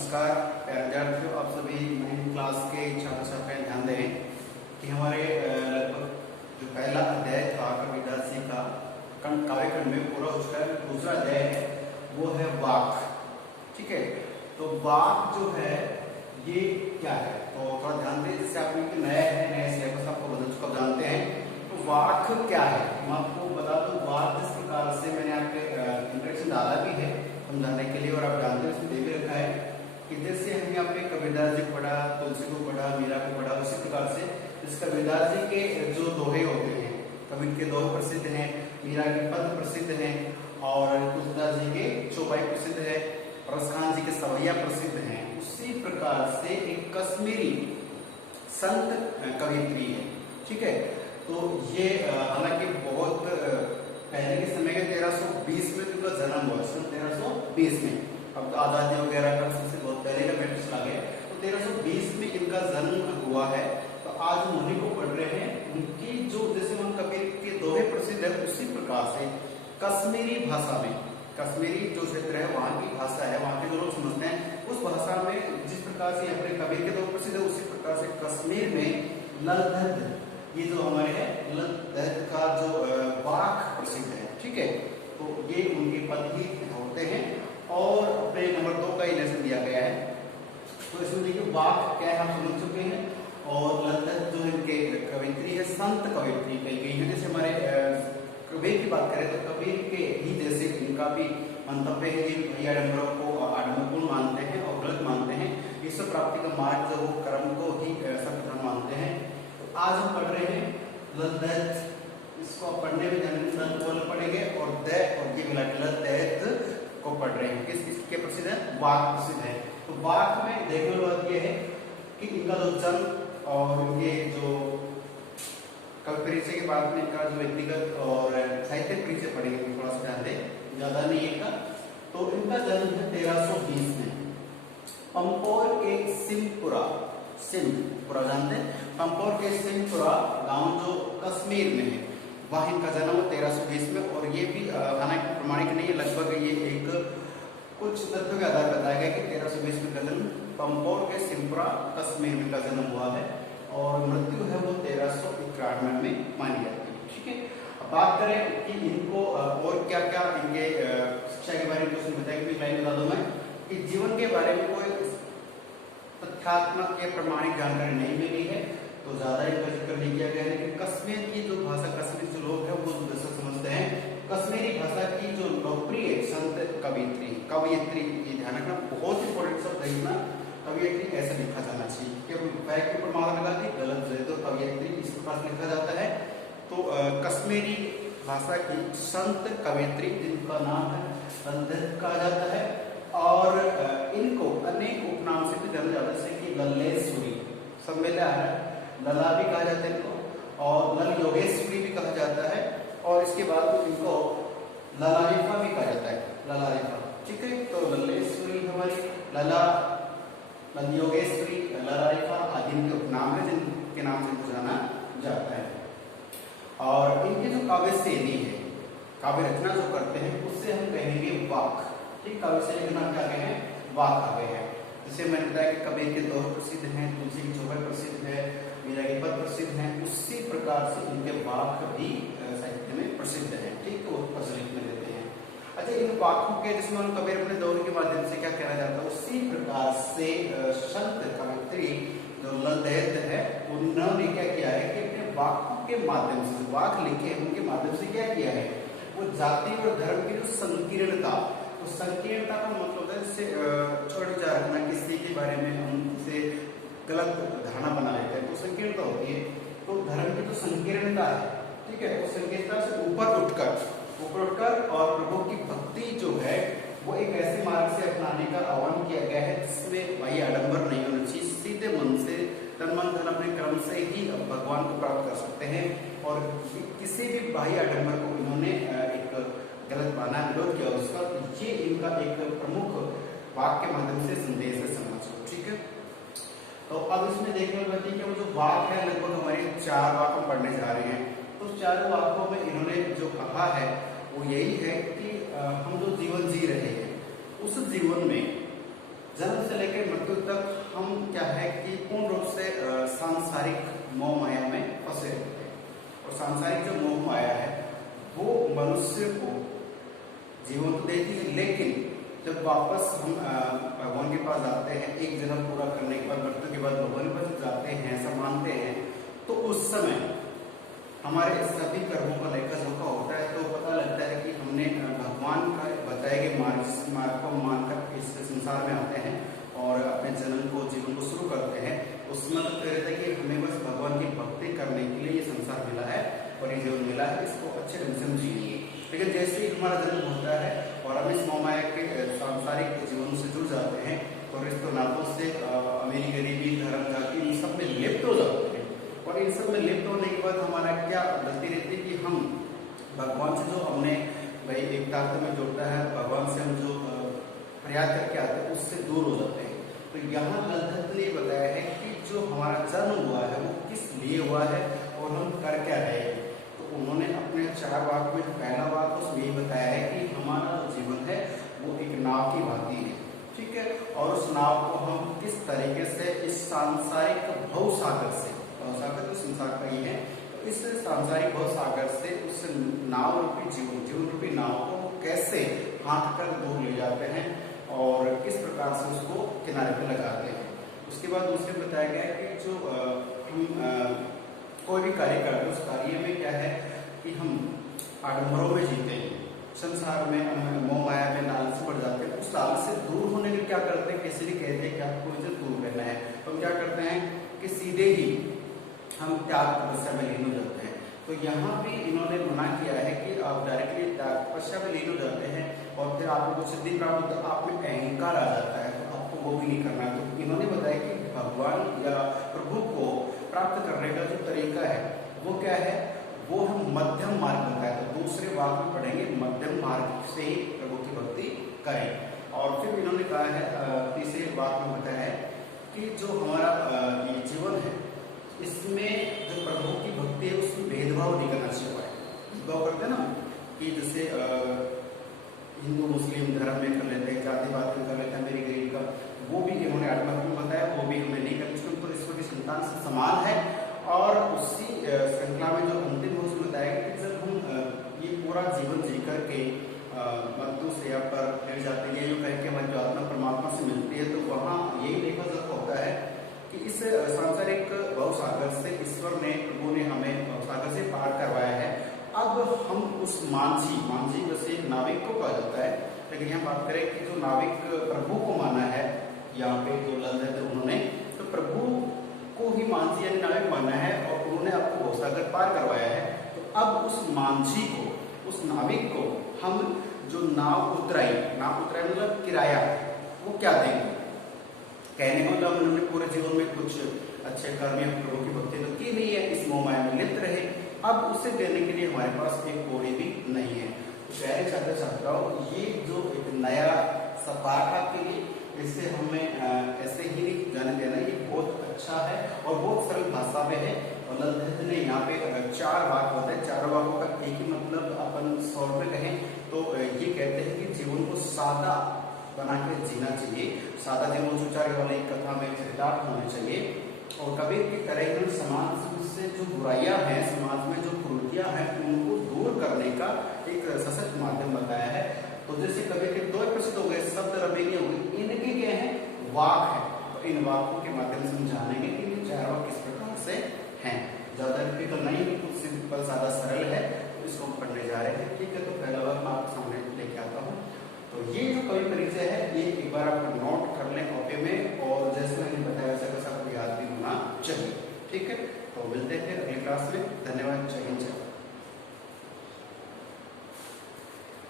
नमस्कार प्यारे विद्यार्थियों, आप सभी 9वीं क्लास के छात्र छात्राएं ध्यान दें कि हमारे लगभग जो पहला अध्याय था कविदासी का काव्यखंड में पूरा हो चुका है। दूसरा अध्याय है वो है वाक। ठीक है, तो वाक जो है ये क्या है, तो थोड़ा ध्यान दें। जिससे आप नया है, नया सिलेबस आपको बदल चुका जानते हैं। तो वाक क्या है मैं आपको बता दूं। वाक जिस प्रकार से मैंने आपके इंट्रोडक्शन डाला भी है समझाने के लिए, और आप जानते हैं उसमें दे भी रखा है कि जैसे हमने अपने कबीरदास जी को पढ़ा, तुलसी को पढ़ा, मीरा को पढ़ा, उसी प्रकार से इस कबीरदास जी के जो दोहे होते हैं, कबीर के दोहे प्रसिद्ध हैं, मीरा के पद प्रसिद्ध हैं, और तुलसीदास जी के चौपाई प्रसिद्ध है, रसखान जी के सवैया प्रसिद्ध हैं। उसी प्रकार से एक कश्मीरी संत कवियत्री है। ठीक है, तो ये हालांकि बहुत पहले के समय के 1320 में उनका जन्म हुआ, सन 1320 में। अब आजादी वगैरह का सबसे बहुत पहले का मैटर चला गया, तो 1320 में इनका जन्म हुआ है। तो आज हम उन्हीं को पढ़ रहे हैं। उनकी जो जैसे हम कबीर के दोहे प्रसिद्ध है, उसी प्रकार से कश्मीरी भाषा में, कश्मीरी जो क्षेत्र है वहाँ की भाषा है, वहाँ के जो लोग समझते हैं उस भाषा में जिस प्रकार से अपने कबीर के दोहे प्रसिद्ध है, उसी प्रकार से कश्मीर में ललधद, ये जो हमारे है ललधद का जो वाक प्रसिद्ध है। ठीक है, तो ये उनके पद ही होते हैं। और अपने नंबर 2 का लेसन दिया गया है, तो इसमें देखिए वाक क्या है आप समझ चुके हैं। और ललधद जो इनके कवियत्री है, संत कवियत्री कही गई है। जैसे हमारे कबीर की बात करें तो कबीर के ही जैसे इनका भी मंतव्य है कि आडम्बरों को आडम्बरपूर्ण मानते हैं और गलत मानते हैं। ईश्वर प्राप्ति का मार्ग जो वो कर्म को ही सब मानते हैं। तो आज हम पढ़ रहे हैं ललधद। इसको पढ़ने में ध्यान बोल पढ़ेंगे, और द और ये मिला ललधद को पढ़ रहे हैं। किसके प्रसिद्ध है? वाक प्रसिद्ध है। तो वाक में देखने वाली बात यह है कि इनका जो जन्म और ये जो कवि परिचय के बाद में इनका जो व्यक्तिगत और साहित्य परिचय पढ़ेंगे, थोड़ा सा ध्यान दें, ज्यादा नहीं इनका। तो इनका जन्म है 1320 में पंपोर के सिमपुरा जानते हैं, पंपोर के सिमपुरा गांव जो कश्मीर में है, वहाँ इनका जन्म 1320 में। और ये भी हालांकि प्रमाणिक नहीं है, लगभग ये एक कुछ तथ्यों के आधार पर बताया गया कि 1320 में का जन्म पंपोर के सिमपुरा कश्मीर में का जन्म हुआ है, और मृत्यु है वो 1391 में मानी जाती है। ठीक है, अब बात करें कि इनको और क्या क्या इनके शिक्षा के बारे में कुछ बताएंगे। लाइन बता दूं मैं कि जीवन के बारे में कोई तथ्यात्मक या प्रमाणिक जानकारी नहीं मिली है, तो ज्यादा इनका जिक्र नहीं किया गया है। लेकिन कश्मीर की जो भाषा, कश्मीर जो लोग हैं वो जैसा समझते हैं, कश्मीरी भाषा की जो लोकप्रिय संत कवियत्री, ये ध्यान रखना बहुत इंपॉर्टेंट शब्द है ना, कवियत्री ऐसे लिखा जाना चाहिए। केवल वैक के ऊपर माला लगा दी गलत है, तो कवियत्री इस प्रकार से लिखा जाता है। तो कश्मीरी भाषा की संत कवियत्री जिनका नाम है ललधद कहा जाता है, और इनको अनेक उपनाम से भी जाना जाता है, जैसे कि लल्लेश्वरी, सब में आ रहा है, लला भी कहा जाता है इनको, और लल योगेश्वरी भी कहा जाता है, और इसके बाद इनको ललारिफा भी कहा जाता है, ललारिफा। ठीक है, तो लल्लेश्वरी हमारी, लला, लल योगेश्वरी, ललारिफा आदि इनके उपनाम है जिनके नाम से इनको जाना जाता है। और इनकी जो काव्य शैली है, काव्य रचना जो करते हैं, उससे हम कहेंगे वाक। ठीक, काव्य शैली का नाम क्या कहें? वाक काव्य है। जैसे मैंने बताया कि कबीर के दोहे प्रसिद्ध हैं, तुलसी की चौपाई प्रसिद्ध है, मीरा के पद प्रसिद्ध हैं, उसी प्रकार से इनके वाक भी साहित्य में प्रसिद्ध है। ठीक, तो प्रचलित में देते हैं। अच्छा, इन वाकों के जिसमें कबीर अपने दोहे के माध्यम से क्या कहना चाहता है, उसी प्रकार से संत कवियत्री जो ललधद है, उन्होंने क्या किया है कि अपने वाकों के माध्यम से, वाक लिखे उनके माध्यम से क्या किया है, वो जाति और धर्म की जो संकीर्णता, उस संकीर्णता का मतलब है इससे छोड़ जा रखना, किसी के बारे में हम इसे गलत धारणा बना लेते हैं, तो संकीर्णता होती है। तो धर्म की तो संकीर्णता है, ठीक है, उस संकीर्णता से ऊपर उठकर और प्रभु की भक्ति जो है वो एक ऐसे मार्ग से अपनाने का आह्वान किया गया है जिसमें भाई आडंबर नहीं होना चाहिए। सीधे मन से, तन मन धन अपने कर्म से ही भगवान को प्राप्त कर सकते हैं, और किसी भी भाई आडंबर को इन्होंने एक गलत माना, विरोध किया उसका। ये इनका एक प्रमुख वाक के माध्यम से संदेश है समाज को। ठीक है, तो अब इसमें देखने वाली बात है कि वो जो वाक है, लगभग हमारे 4 वाक हम पढ़ने जा रहे हैं। तो 4 वाकों में इन्होंने जो कहा है वो यही है कि हम जो जीवन जी रहे हैं, उस जीवन में जन्म से लेकर जीवन तो देती है, लेकिन जब वापस हम भगवान के पास जाते हैं, एक जन्म पूरा करने के बाद, मृत्यु के बाद भगवान के पास जाते हैं, ऐसा मानते हैं, तो उस समय हमारे सभी कर्मों का लेखा जोखा होता है। तो पता लगता है कि हमने भगवान का बताए गए मार्ग को मानकर इस संसार में आते हैं और अपने जन्म को, जीवन को शुरू करते हैं। उसमें तो कह रहे थे कि हमें बस भगवान की भक्ति करने के लिए ये संसार मिला है और ये जीवन मिला है, इसको अच्छे ढंग से हम जिए। लेकिन जैसे ही हमारा जन्म होता है और हम इस मोहमाया के सांसारिक जीवन से जुड़ जाते हैं तो रिश्तों नातों से, अमीरी गरीबी, धर्म जाति, इन सब में लिप्त हो जाते हैं। और इन सब में लिप्त होने के बाद हमारा क्या गलती रहती है कि हम भगवान से जो हमने भाई एक ताकत में जोड़ता है, भगवान से हम जो प्रयास करके आते हैं, उससे दूर हो जाते हैं। तो यहाँ ललित ने बताया है कि जो हमारा जन्म हुआ है वो किस लिए हुआ है और हम कर क्या रहे हैं। तो उन्होंने अपने 4 वाक्य में पहला वाक्य उसमें यही बताया है कि हमारा जो जीवन है वो एक नाव की भांति है, ठीक है। और उस नाव को हम किस तरीके से इस सांसारिक भवसागर से, भवसागर तो संसार का ही है, तो इस सांसारिक भवसागर से उस नाव रूपी जीवन रूपी नाव को कैसे हाथ कर दूर ले जाते हैं और किस प्रकार से उसको किनारे पर लगाते हैं। उसके बाद दूसरे बताया गया है कि जो हम कोई भी कार्य करते हैं, उस कार्य में क्या है कि हम आडंबरों में जीते हैं, संसार में हम मोह माया में लालच बढ़ जाते हैं। उस लालच से दूर होने के लिए क्या करते हैं, किसी ने कहते हैं कि आपको इसे दूर करना है, तो हम क्या करते हैं कि सीधे ही हम त्याग तपस्या में लीन हो जाते हैं। तो यहाँ भी इन्होंने मना किया है कि आप डायरेक्टली त्याग तपस्या में लीन हो जाते हैं और फिर आपको सिद्धि प्राप्त होता है, आप में अहंकार आ जाता है, तो आपको वो भी नहीं करना है। तो इन्होंने बताया कि भगवान या प्रभु को प्राप्त करने का जो तरीका है वो क्या है, वो हम मध्यम मार्ग बताया। तो दूसरे वाक्य में पढ़ेंगे, मध्यम मार्ग से ही प्रभु की भक्ति करें। और फिर इन्होंने कहा है, तीसरे वाक्य में बताया है कि जो हमारा ये जीवन है, इसमें जो प्रभु की भक्ति है उसमें भेदभाव नहीं करना चाहिए। भेदभाव करते हैं ना कि जैसे हिंदू मुस्लिम धर्म में कर लेते हैं, जातिवाद में कर लेते हैं, मेरी गरीब का, वो भी इन्होंने आत्मा में बताया, वो भी हमें नहीं करना चाहिए। तो ईश्वर की संतान से समान है। और उसी श्रृंखला में जो अंतिम है उसमें बताया कि जब हम ये पूरा जीवन जी करके मृत्यु से यहाँ पर रह जाते हैं, ये जो कह के हमारी जो आत्मा परमात्मा से मिलती है, तो वहाँ यही देखा जाता होता है कि इस सांसारिक भवसागर से ईश्वर ने, प्रभु ने हमें भवसागर से पार करवाया है। अब हम उस मांझी वैसे नाविक को कहा जाता है, लेकिन यहाँ बात करें कि जो नाविक प्रभु को माना है, यहाँ पे जो ललित है उन्होंने तो प्रभु को ही मांझी यानी नाविक माना है और उन्होंने आपको भवसागर पार करवाया है। तो अब उस मांझी को, उस नाविक को हम जो नाव उतराई मतलब किराया, वो क्या देंगे। कहने का मतलब उन्होंने पूरे जीवन में कुछ अच्छे कर्म या प्रभु की भक्ति तो की नहीं है, इस मोह माया में लिप्त रहे, अब उसे देने के लिए हमारे पास एक कौड़ी भी नहीं है। तो प्यारे छात्र छात्राओं, ये जो एक नया सपाट आपके लिए, इससे हमें ऐसे ही जाने देना, ये बहुत अच्छा है और बहुत सरल भाषा में है। और ललित ने यहाँ पे 4 वाक्य बताए, 4 वाक्यों का एक ही मतलब अपन शॉर्ट में कहें तो ये कहते हैं कि जीवन को सादा बना के जीना चाहिए। सादा जीवन सुचारू वाले कथा में चरितार्थ होने चाहिए। और कबीर की तरह ही समाज से जो बुराइयां हैं, समाज में जो कुरीतियां हैं, उनको दूर करने का एक सशक्त माध्यम बताया है। तो जैसे कबीर के 2 प्रसिद्ध हो गए, शब्द रबेंगे हो गए, इनके क्या है, वाक है। तो इन वाकों के माध्यम से हम जानेंगे कि ये 4 वाक किस प्रकार से हैं। ज्यादा डिफिकल्ट नहीं, कुछ सिंपल सादा सरल है, तो इसको हम पढ़ने जा रहे हैं। ठीक है, तो पहला वाक मैं आपके सामने लेके आता हूँ। तो ये जो कवि परिचय है, ये एक बार आप नोट कर लें कॉपी में, और जैसे मैंने बताया वैसे आपको याद भी होना चाहिए। ठीक है, तो मिलते हैं फिर अगली क्लास में। धन्यवाद। जय हिंद।